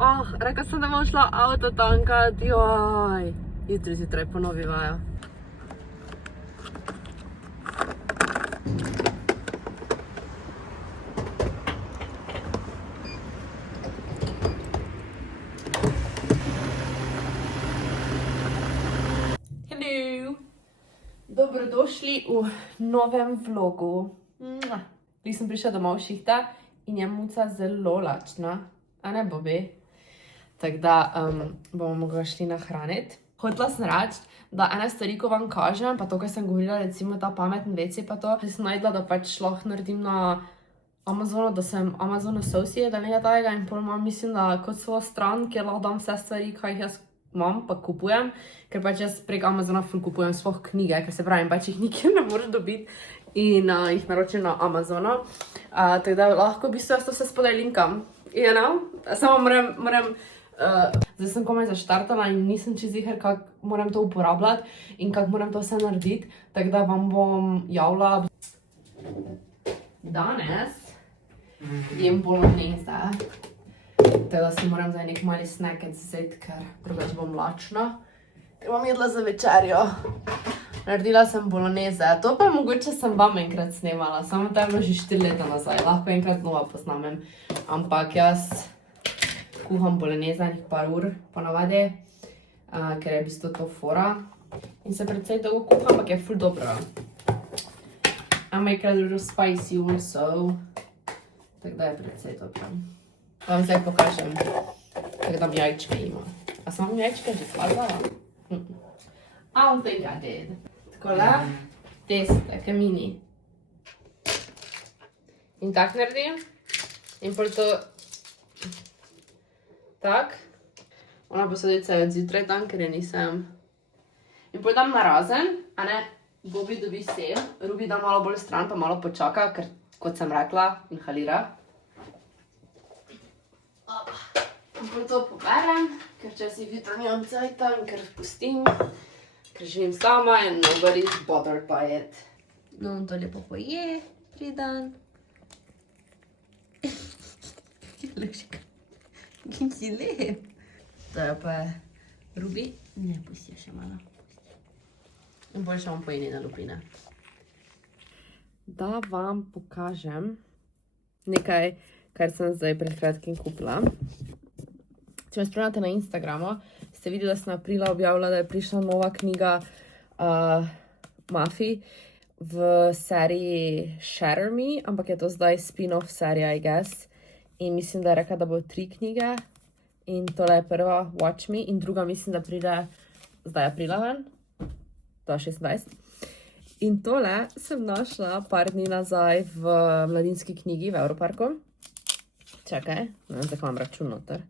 Rekla sem, da bom šla avto tankat, joj. Jutri zjutraj ponovivajo. Hello! Dobrodošli v novem vlogu. Li sem prišla domov šihta in je muca zelo lačna, a ne Bobi? Tako da bomo mogla šli nahraniti. Hotela sem reči, da ene stvari, ko vam kažem, pa to, kar sem govorila, recimo ta pameten WC pa to, sem najdela, da pač lahko naredim na Amazonu, da sem Amazon associate ali nekaj tajega in pol imam, mislim, da kot svojo stran, kjer lahko dam vse stvari, kaj jih jaz imam, pa kupujem, ker pač jaz prek Amazona ful kupujem svoje knjige, ker se pravim, pač jih nikjer ne moreš dobiti in jih naročim na Amazonu. Tako da lahko v bistvu jaz to vse spodaj linkam, you know? Samo moram zdaj sem komaj zaštartala in nisem čez ziher, kako moram to uporabljati in kako moram to vse narediti, tako da vam bom javila. Danes jem bolognese, tako da si moram zdaj nek mali snackec vzeti, ker drugače bom lačna. Ker bom jedla za večerjo. Naredila sem bolognese, to pa mogoče sem vam enkrat snemala, samo to je bilo že 4 leta nazaj, lahko enkrat nova posnamem, ampak jaz kuham bolognese enih par ur ponavadi, ker je v bistvu to fora in se precej dolgo kuham, ampak je ful dobro. I make a little spicy also, tako da je precej dobro. Vam zdaj pokažem, kako dam jajčke ima. A sem vam jajčke že spalvala? I don't think I did. Takole, teste, kamini. In tak naredim. In pol to tak. Ona posodica je od zjutraj dan, ker je nisem. In pol dam na razen, a ne, Bobi dobi sel. Rubi da malo bolj stran, pa malo počaka, ker, kot sem rekla, inhalira. In pol to poberem, ker če si jutro nimam cajta in ker pustim, ker živim sama and nobody's bothered by it. No, on to lepo poje, pridan. Ki lep. To je pa Rubi. Ne, pusti še malo. In bolj še vam pojeni na lupine. Da vam pokažem nekaj, kar sem zdaj pred kratkim kupila. Če me spremljate na Instagramu, ste videli, da sem aprila objavila, da je prišla nova knjiga Mafi v seriji Shatter Me, ampak je to zdaj spin-off serija, I guess. In mislim, da je rekla, da bo 3 knjige. In tole je prva, Watch Me, in druga mislim, da pride zdaj aprila ven, 2026. In tole sem našla par dni nazaj v mladinski knjigi v Europarku. Čakaj, ne vem, zakaj imam račun noter.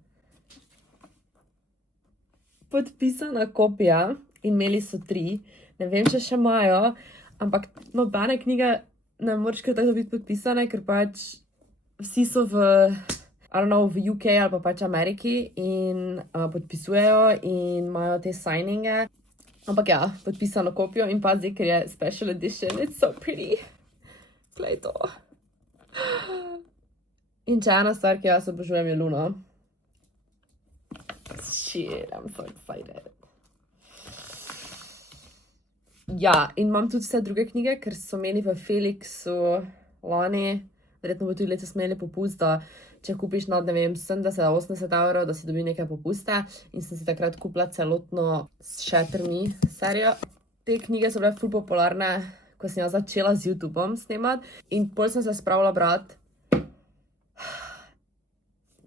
Podpisana kopija in imeli so 3. Ne vem, če še imajo, ampak nobene knjige ne moreš kar tako biti podpisane, ker pač vsi so v UK ali pa pač Ameriki in podpisujejo in imajo te signinge. Ampak ja, podpisano kopijo in pazi, ker je special edition, it's so pretty. Glej to. In če ena stvar, ki jaz obožujem, je Luna. Shit, I'm so excited. Ja, in imam tudi vse druge knjige, ker so imeli v Felixu lani, verjetno bo tudi letos imeli popust, da če kupiš nad, ne vem, 70-80 evrov, da si dobi nekaj popuste in sem si takrat kupila celotno Shatter Me serijo. Te knjige so bile ful popularne, ko sem jaz začela z YouTubeom snemati in pol sem se spravila brati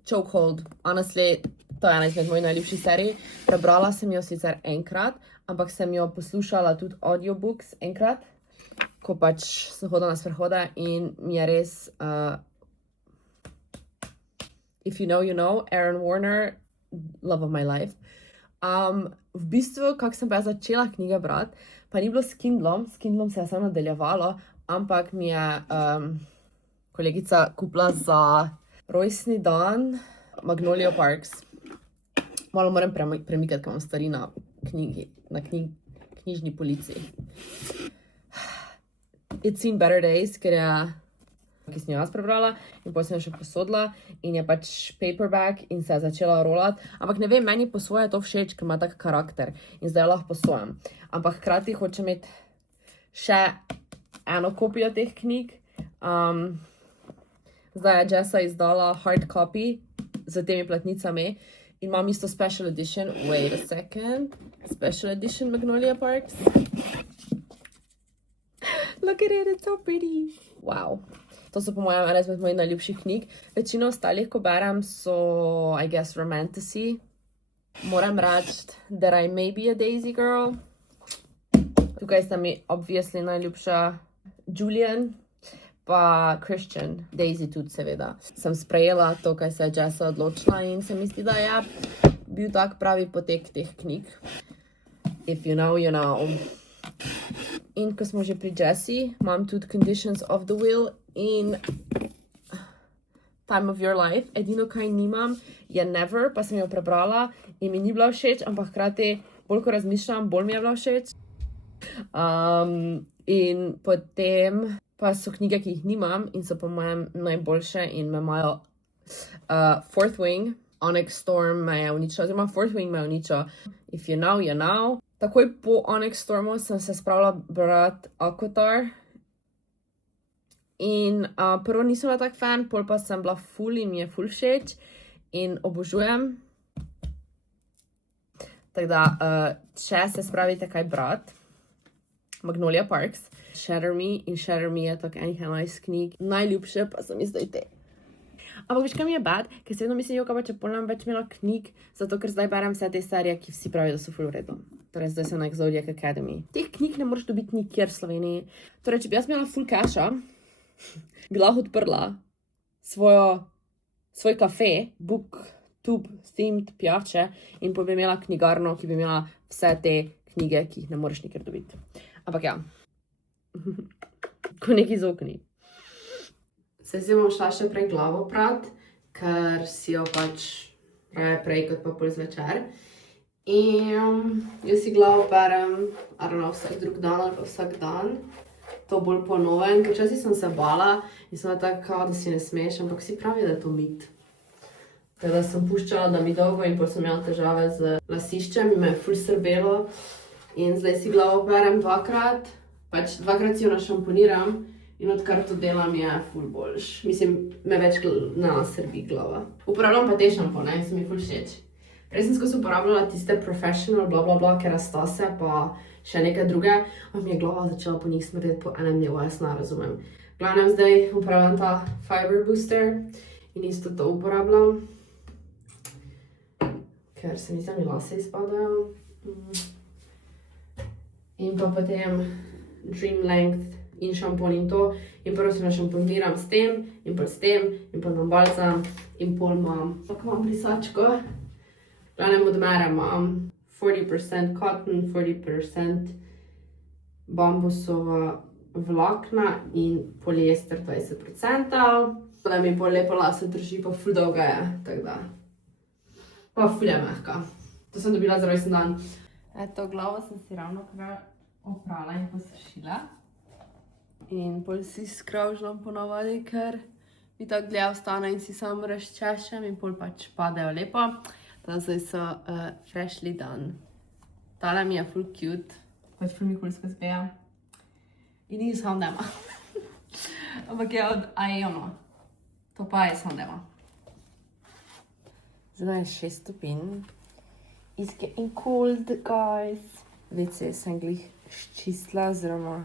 Chokehold. Honestly, to je ena izmed mojih najljubših serij. Prebrala sem jo sicer enkrat, ampak sem jo poslušala tudi audiobooks enkrat, ko pač sem hodila na sprehode in mi je res if you know, you know, Aaron Warner, love of my life. V bistvu, kako sem pa začela knjige brati, pa ni bilo s Kindlom se je samo nadaljevalo, ampak mi je kolegica kupila za rojstni dan Magnolia Parks. Malo moram premikati, ker imam stvari na knjižni polici. It's Seen Better Days, ker je ki sem jo jaz prebrala, in potem sem jo še posodila in je pač paperback in se je začela rolati. Ampak ne vem, meni po svoje to všeč, ker ima tak karakter in zdaj lahko posojam. Ampak hkrati hočem imeti še eno kopijo teh knjig. Zdaj je Jessa izdala hard copy z temi platnicami in imam isto special edition. Wait a second. Special edition Magnolia Parks. Look at it, it's so pretty. Wow. To so po mojem ena izmed mojih najljubših knjig. Večino ostalih, ko berem, so, I guess, romantasy. Moram reči, that I may be a Daisy girl. Tukaj sta mi obviously najljubša Julian pa Christian. Daisy tudi seveda. Sem sprejela to, kaj se je Jessa odločila in se mi zdi, da je bil tak pravi potek teh knjig. If you know, you know. In ko smo že pri Jessi, imam tudi Conditions of the Will in Time of Your Life. Edino, kaj nimam, je Never, pa sem jo prebrala in mi ni bila všeč, ampak hkrati bolj ko razmišljam, bolj mi je bila všeč. In potem pa so knjige, ki jih nimam in so po mojem najboljše in me imajo Fourth Wing, Onyx Storm me je uničila, oziroma Fourth Wing me je uničila. If you know, you know. Takoj po Onyx Stormu sem se spravila brati ACOTAR in prvo nisem bila tak fan, pol pa sem bila ful in mi je ful všeč in obožujem. Tako da, če se spravite kaj brati, Magnolia Parks, Shatter Me in Shatter Me je tak enih 11 knjig. Najljubše pa so mi zdaj te. Ampak veš, kaj mi je bad? Ker se vedno mislim, jo, pa če polnem več imela knjig, zato ker zdaj berem vse te serije, ki vsi pravijo, da so ful v redu. Torej, zdaj sem na Zodiac Academy. Teh knjig ne moreš dobiti nikjer v Sloveniji. Torej, če bi jaz imela full casha, bi lahko odprla svoj kafe, booktube, themed pijače in pa bi imela knjigarno, ki bi imela vse te knjige, ki jih ne moreš nikjer dobiti. Ampak ja, ko neki izokni. Zdaj si bom šla še prej glavo prat, ker si jo pač raje prej kot pa pol zvečer. In jaz si glavo perem, vsak drug dan ali pa vsak dan. To bolj ponoven, ker včasih sem se bala in sem tako, da si ne smeš, ampak vsi pravijo, da je to mit. Teda sem puščala, da mi dolgo in pol sem imela težave z lasiščem in me je ful srbelo. In zdaj si glavo perem dvakrat, pač dvakrat si jo našamponiram. In odkar to delam je ful boljš. Mislim, me več ne srbi glava. Uporabljam pa te šampone in so mi ful všeč. Prej sem skozi uporabljala tiste professional blablabla, kerastase pa še nekaj druge, ampak mi je glava začela po njih smrdeti po enem dnevu, jaz ne razumem. Glavnem zdaj uporabljam ta Fiber Booster in isto to uporabljam, ker se mi zdi, da mi lase izpadajo. In pa potem Dream Length in šampon in to. In prvo se našamponiram s tem, in pol imam balzam, in pol imam, tako imam brisačko. Glavnem odmere imam 40% cotton, 40% bambusova vlakna in poliester 20%. Da mi pol lepo lase drži, pa ful dolga je, tako da. Pa ful je mehka. To sem dobila za rojsten dan. Eto, glavo sem si ravno oprala in posušila. In pol si skravžljam ponavadi, ker mi tako dlje ostane in si samo razčešem in pol pač padejo lepo. Da zdaj so freshly done. Tale mi je ful cute, pač ful mi cool skozi beja. In ni iz H&M-a. Ampak je od Aeono. To pa je iz H&M-a. Zdaj je 6 stopinj. It's getting cold, guys. WC sem glih ščistila, oziroma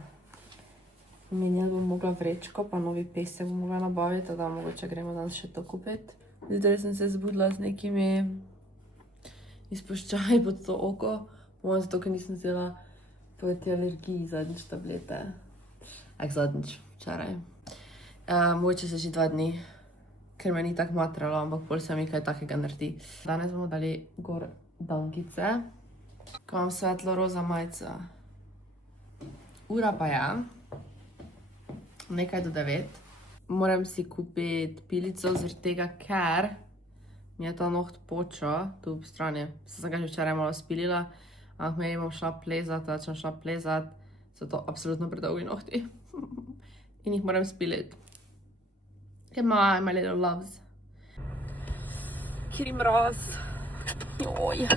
menjati bom mogla vrečko, pa novi pesek bom mogla nabaviti, da mogoče gremo danes še to kupiti. Zdaj sem se zbudila z nekimi izpuščaji pod to oko, zato ker nisem vzela proti alergiji zadnjič tablete. Zadnjič, včeraj. Mogoče se že 2 dni, ker me ni tako matralo, ampak pol se mi kaj takega naredi. Danes bomo dali gor dankice, ko imam svetlo roza majico. Ura pa je nekaj do 9. Moram si kupiti pilico zaradi tega, ker mi je ta noht počel tu ob strani. Sem ga že včeraj malo spilila, ampak me bom šla plezati, da če bom šla plezati, so to absolutno predolgi nohti. In jih moram spiliti. My little loves. Kitty mraz. Oj.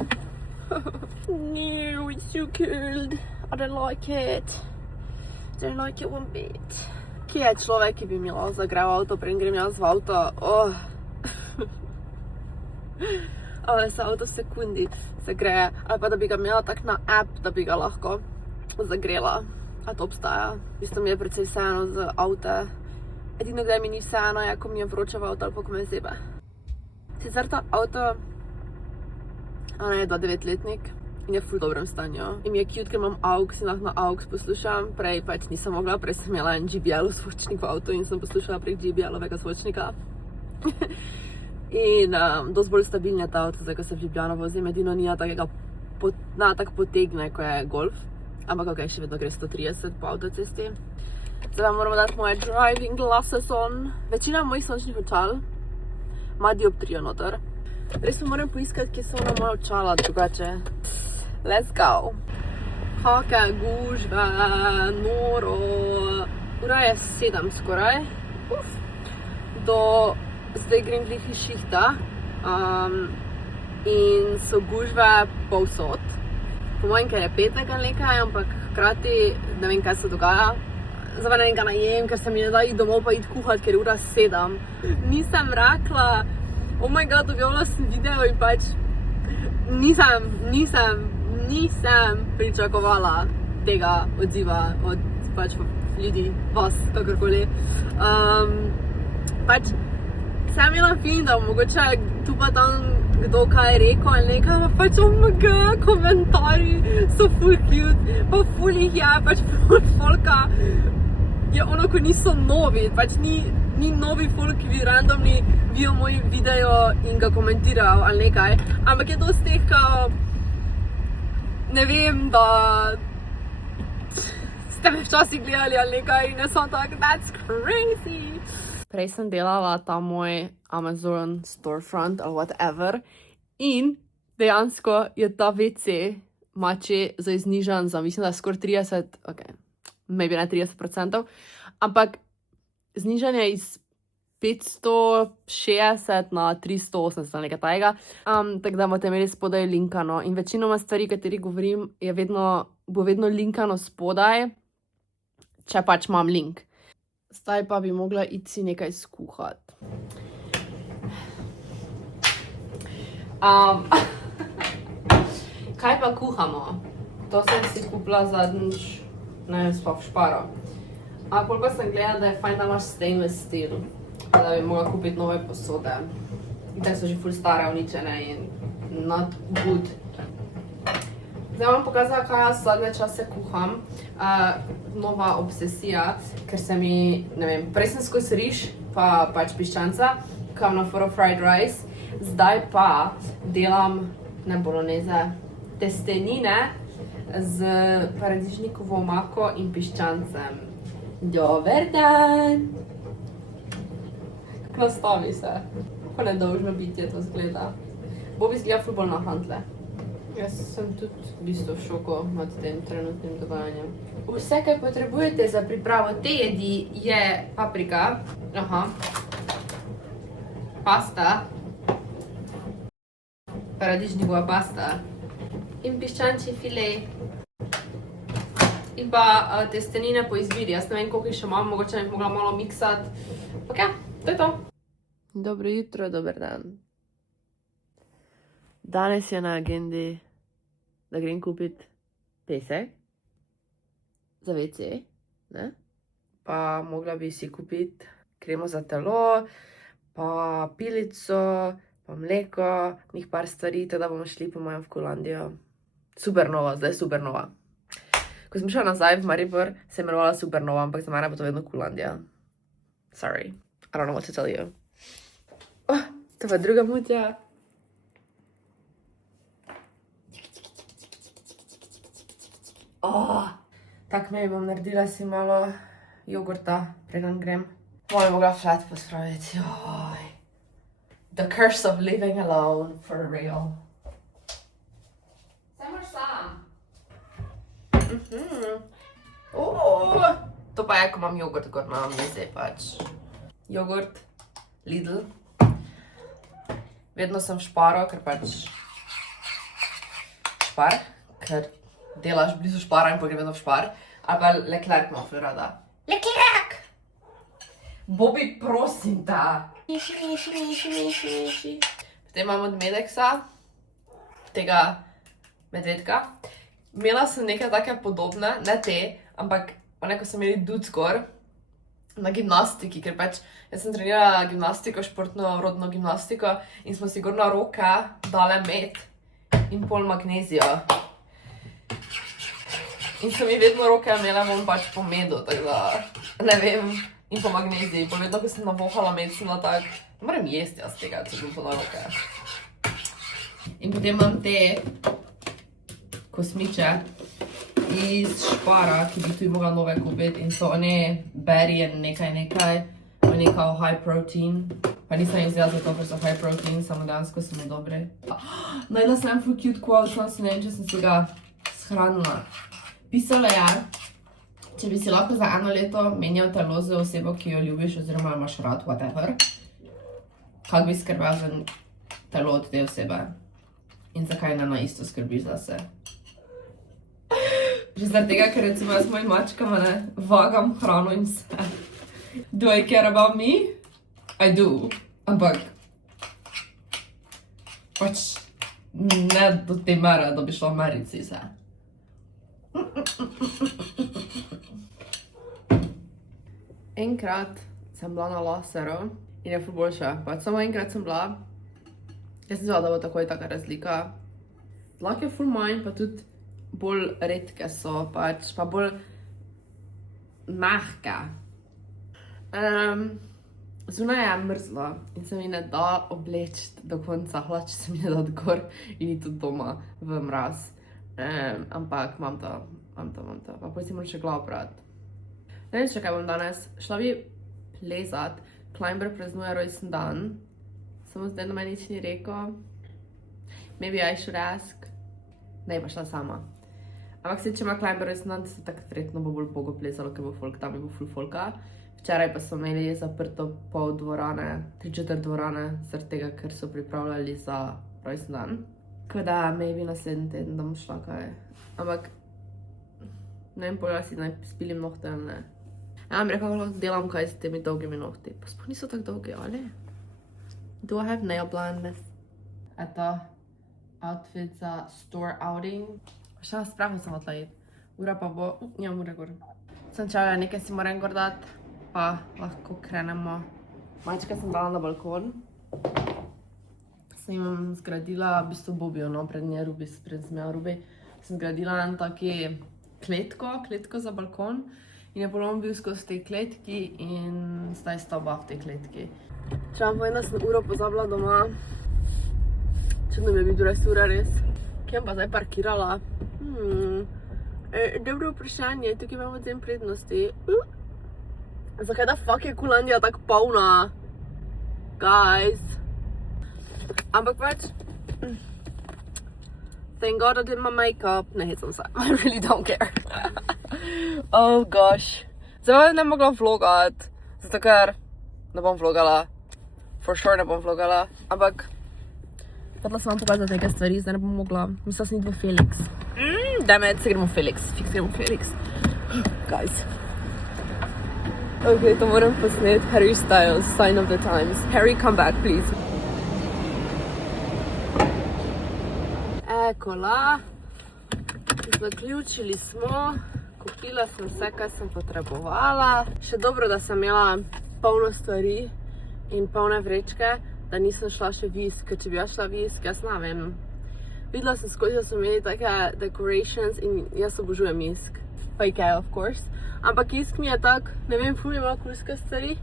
No, it's so cold. I don't like it. Don't like it one bit. Kje je človek, ki bi mi lahko zagreval avto, preden grem jaz v avto? Oh. Ale se avto v sekundi zagreje. Ali pa da bi ga imela tak na app, da bi ga lahko zagrela. A to obstaja. V bistvu mi je precej vseeno z avte. Edino, kdaj mi ni vseeno, je, ko mi je vroče v avto ali pa ko me zebe. Sicer ta avto, ona je 2-9-letnik in je v ful dobrem stanju. In mi je cute, ker imam AUX in lahko na AUX poslušam. Prej pač nisem mogla, prej sem imela en JBL zvočnik v avtu in sem poslušala prek JBL-ovega zvočnika. In dosti bolj stabiln je ta avto, zdaj, ko se v Ljubljano vozim. Edino nija takega, tak potegne, ko je Golf. Ampak ok, še vedno gre 130 po avtocesti. Zdaj vam moramo dati moje driving glasses on. Večina mojih sončnih očal ima dioptrijo noter. Res pa moram poiskati, kje so ona moja očala, drugače. Let's go. Hake, gužve, noro. Ura je 7 skoraj. Zdaj grem glih iz šihta. In so gužve povsod. Po mojem, ker je petek ali nekaj, ampak hkrati ne vem, kaj se dogaja. Zdaj pa ne vem, kaj najem, ker se mi ne da iti domov pa iti kuhati, ker je ura 7. Nisem rekla, oh my god, objavila sem video in pač nisem pričakovala tega odziva od pač ljudi, vas, kakorkoli. Pač sem imela fin, da mogoče tu pa tam kdo kaj rekel ali nekaj, pa pač OMG, komentarji so ful cute, pa ful jih je, pač ful folka je ono, ko niso novi, pač ni novi folk, ki bi randomni vijo moj video in ga komentirajo ali nekaj, ampak je dosti teh, kao, ne vem, da ste me včasih gledali ali nekaj in jaz sem tak, that's crazy. Prej sem delala ta moj Amazon storefront ali whatever in dejansko je ta WC mači zdaj znižan za, mislim, da skoraj 30, ok, maybe ne 30%, ampak znižan je iz 560 na 380 ali nekaj tajega, tako da boste imeli spodaj linkano in večinoma stvari, kateri govorim, bo vedno linkano spodaj, če pač imam link. Zdaj pa bi mogla iti si nekaj skuhati. Kaj pa kuhamo? To sem si kupila zadnjič, ne vem, sploh v Šparo. Pol pa sem gledala, da je fajn, da imaš stainless steel, da bi mogla kupiti nove posode. In tako so že ful stare, uničene in not good. Zdaj vam pokazala, kaj jaz zadnje čase kuham. Nova obsesija, ker se mi, ne vem, prej sem skozi riž, pa pač piščanca, kam na for fried rice. Zdaj pa delam, ne bolognese, testenine z paradižnikovo omako in piščancem. Dober dan! Kako nastavi se? Kako nedolžno bitje to zgleda. Bob izgleda ful bolj na handle. Jaz sem tudi v bistvu v šoku nad tem trenutnim dogajanjem. Vse, kaj potrebujete za pripravo te jedi, je paprika, pasta, paradižnikova pasta in piščančji file in pa testenine po izbiri. Jaz ne vem, koliko jih še imam, mogoče bi mogla malo miksati. Ok, to je to. Dobro jutro, dober dan. Danes je na agendi, da grem kupiti pesek za WC, ne? Pa mogla bi si kupiti kremo za telo, pa pilico, pa mleko, njih par stvari, tako da bomo šli po mojem v Kulandijo. Supernova, zdaj Supernova. Ko sem šla nazaj v Maribor, se je imenovala Supernova, ampak za mene bo to vedno Kulandija. Sorry, I don't know what to tell you. To pa druga mutja. Tako me bom naredila si malo jogurta, preden grem. Moram mogla flat pospraviti, joj. The curse of living alone, for real. Saj moraš sam. To pa je, ko imam jogurt gor na mizi, pač. Jogurt, Lidl. Vedno sem v Sparu, ker pač Spar, ker delaš blizu Spara in pa gre vedno v Spar. Ali pa Leclerc ima ful rada. Leclerc! Bobby, prosim ta. Miši. Potem imam od Medexa, tega medvedka. Imela sem nekaj take podobne, ne te, ampak one, ko sem imeli duc gor na gimnastiki, ker pač jaz sem trenirala gimnastiko, športno rodno gimnastiko in smo si gor na roke dale med in pol magnezijo. In so mi vedno roke imele bom pač po medu, tako da, ne vem, in po magneziji. Pa vedno, ko sem navohala med, sem bila tak, ne morem jesti jaz tega, če bom to na roke. In potem imam te kosmiče iz Spara, ki bi tu mogla nove kupiti in so one berry in nekaj, oni kao high protein. Pa nisem jih vzela zato, ker so high protein, samo dejansko so mi dobri. Najdla sem ful cute quote, šla sem, ne vem, če sem si ga shranila. Pisala je, če bi si lahko za 1 leto menjal telo z osebo, ki jo ljubiš oziroma imaš rad, whatever, kak bi skrbel za telo od te osebe in zakaj ne na isto skrbiš zase. Že zaradi tega, ker recimo jaz mojim mačkama ne vagam hrano in vse. Do I care about me? I do. Ampak pač ne do te mere, da bi šla v Americi vse. Enkrat sem bila na laseru in je ful boljše. Pač samo enkrat sem bila. Jaz sem vzela, da bo takoj taka razlika. Dlake je ful manj, pa tudi bolj redke so, pač, pa bolj mehke. Zunaj je mrzlo in se mi ne da obleči do konca hlače, se mi ne da gor in iti doma v mraz. Ampak imam to. Pa potem si moram še glavo prati. Ne vem, kaj bom danes. Šla bi plezat. Climber praznuje rojsten dan. Samo zdaj na meni nič ni rekel. Maybe I should ask. Ne, pa šla sama. Ampak se, če ima Climber rojsten dan, se tako verjetno bo bolj pogo plezalo, ker bo folk, tam je bo ful folka. Včeraj pa smo imeli zaprto pol dvorane, 3/4 dvorane, zaradi tega, ker so pripravljali za rojsten dan. Tako da, maybe naslednji teden, da bom šla kaj. Ampak, ne vem, pojela si, naj spilim nohte ali ne. Ja, mi rekla, lahko delam kaj s temi dolgimi nohti. Pa sploh niso tako dolgi, ali? Do I have nail blindness? Eto, outfit za store outing. Še na sprahu sem odla iti. Ura pa bo, nimam ure gor. Sem čala, nekaj si moram gor dati, pa lahko krenemo. Mačka sem dala na balkon. Sem jim zgradila, v bistvu Bobijo, no, pred nje Rubi, pred zmeja Rubi. Sem zgradila en taki kletko za balkon in je polom bil skozi te kletki in zdaj sta oba v te kletki. Če vam povem, da sem uro pozabila doma, čudno mi je bil 20 ura res. Kje pa zdaj parkirala? Dobro vprašanje, tukaj imamo cen prednosti. Zakaj da fuck je Kulandija tako polna? Guys. Ampak pač, thank God I did my makeup. Ne, hecam se. I really don't care. Oh gosh. Zdaj ne mogla vlogat, zato ker ne bom vlogala. For sure ne bom vlogala. Ampak, hotela sem vam pokazati nekaj stvari, zdaj ne bom mogla. Mislila sem iti v Felix. Damn it, se gremo v Felix. Fiks gremo v Felix. Guys. Ok, to moram posneti. Harry Styles, Sign of the Times. Harry, come back, please. Ekola, zaključili smo, kupila sem vse, kar sem potrebovala. Še dobro, da sem imela polno stvari in polne vrečke, da nisem šla še visk, ker če bi jaz šla visk, jaz ne vem. Videla sem skozi, da so imeli take decorations in jaz obožujem visk. Pa Ikea, of course. Ampak isk mi je tak, ne vem, ful mi je imela kulske stvari.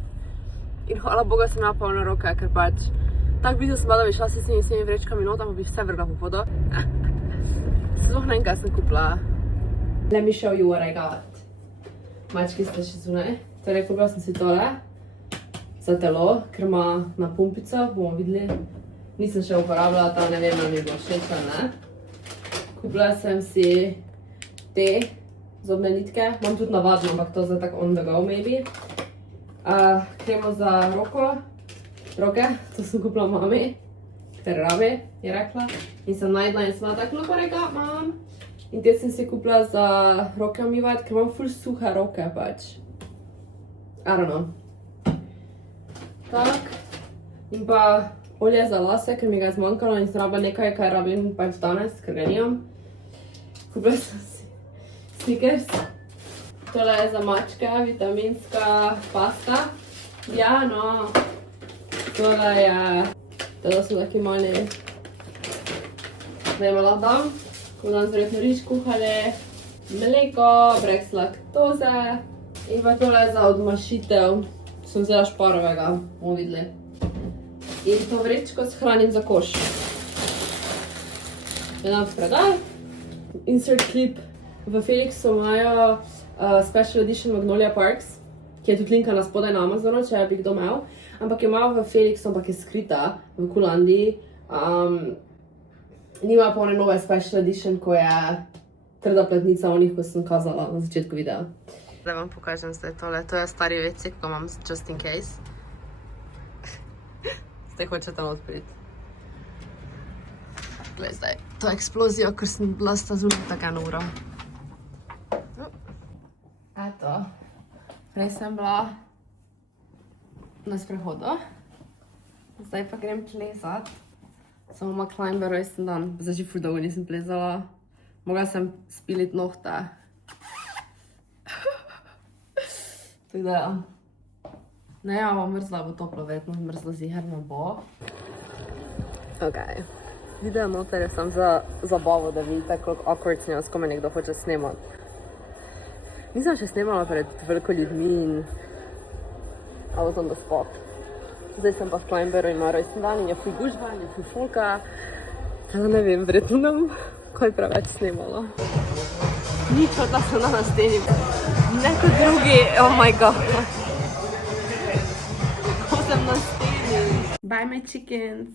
In hvala Boga sem imela polne roke, ker pač tako videla sem bila, da bi šla s temi vrečkami not, ampak bi vse vrgla po vodo. Sploh ne vem, kaj sem kupila. Let me show you what I got. Mački ste še zunaj. Torej, kupila sem si tole za telo, ker ima na pumpico, bomo videli. Nisem še uporabljala ta, ne vem, ali mi je bilo všeč ali ne. Kupila sem si te zobne nitke. Imam tudi navadno, ampak to za tako on the go, maybe. Kremo za roko. roke, to sem kupila mami, ker rabi, je rekla. In sem najdla in sem tako, look what I got, mom. In te sem si kupila za roke umivati, ker imam ful suhe roke pač. I don't know. Tak. In pa olje za lase, ker mi ga je zmanjkalo in sem rabila nekaj, kaj rabim pač danes, ker ga nimam. Kupila sem si Snickers. Tole je za mačke, vitaminska pasta. Ja, no. Tole je, teda so taki mali, da jim lahko dam. Ko danes verjetno riž kuhali, mleko, brez laktoze. In pa tole je za odmašitev. Sem vzela šparovega, bomo videli. In to vrečko shranim za koš. Dam v predal. Insert clip. V Felixu imajo Special Edition Magnolia Parks, ki je tudi linkana spodaj na Amazonu, če bi kdo imel. Ampak jo imajo v Felixu, ampak je skrita v Kulandiji. Nima pa one nove Special Edition, ko je trda pletnica onih, ko sem kazala na začetku videa. Zdaj vam pokažem zdaj tole. To je stari WC, ko imam just in case. Zdaj hočete odpriti. Glej zdaj, to eksplozijo, ker sem bila sta zunaj tako eno uro. Eto, prej sem bila na sprehodu. Zdaj pa grem plezat. Samo ima climber rojsten dan. Zdaj že ful dolgo nisem plezala. Mogla sem spilit nohte. Tako da ja. Ne, ja, bom mrzla, bo toplo, verjetno mrzla ziherno bo. Ok. Video noter je sam za zabavo, da vidite, koliko awkward sem jaz, ko me nekdo hoče snemati. Nisem še snemala pred veliko ljudmi in I was on the spot. Zdaj sem pa v Climberu in ima rojsten dan in je ful gužva in je ful folka. Tako ne vem, verjetno nam kaj preveč snemala. Nič od da sem na steni. Neko drugi, oh my god. Ko sem na steni. Bye my chickens.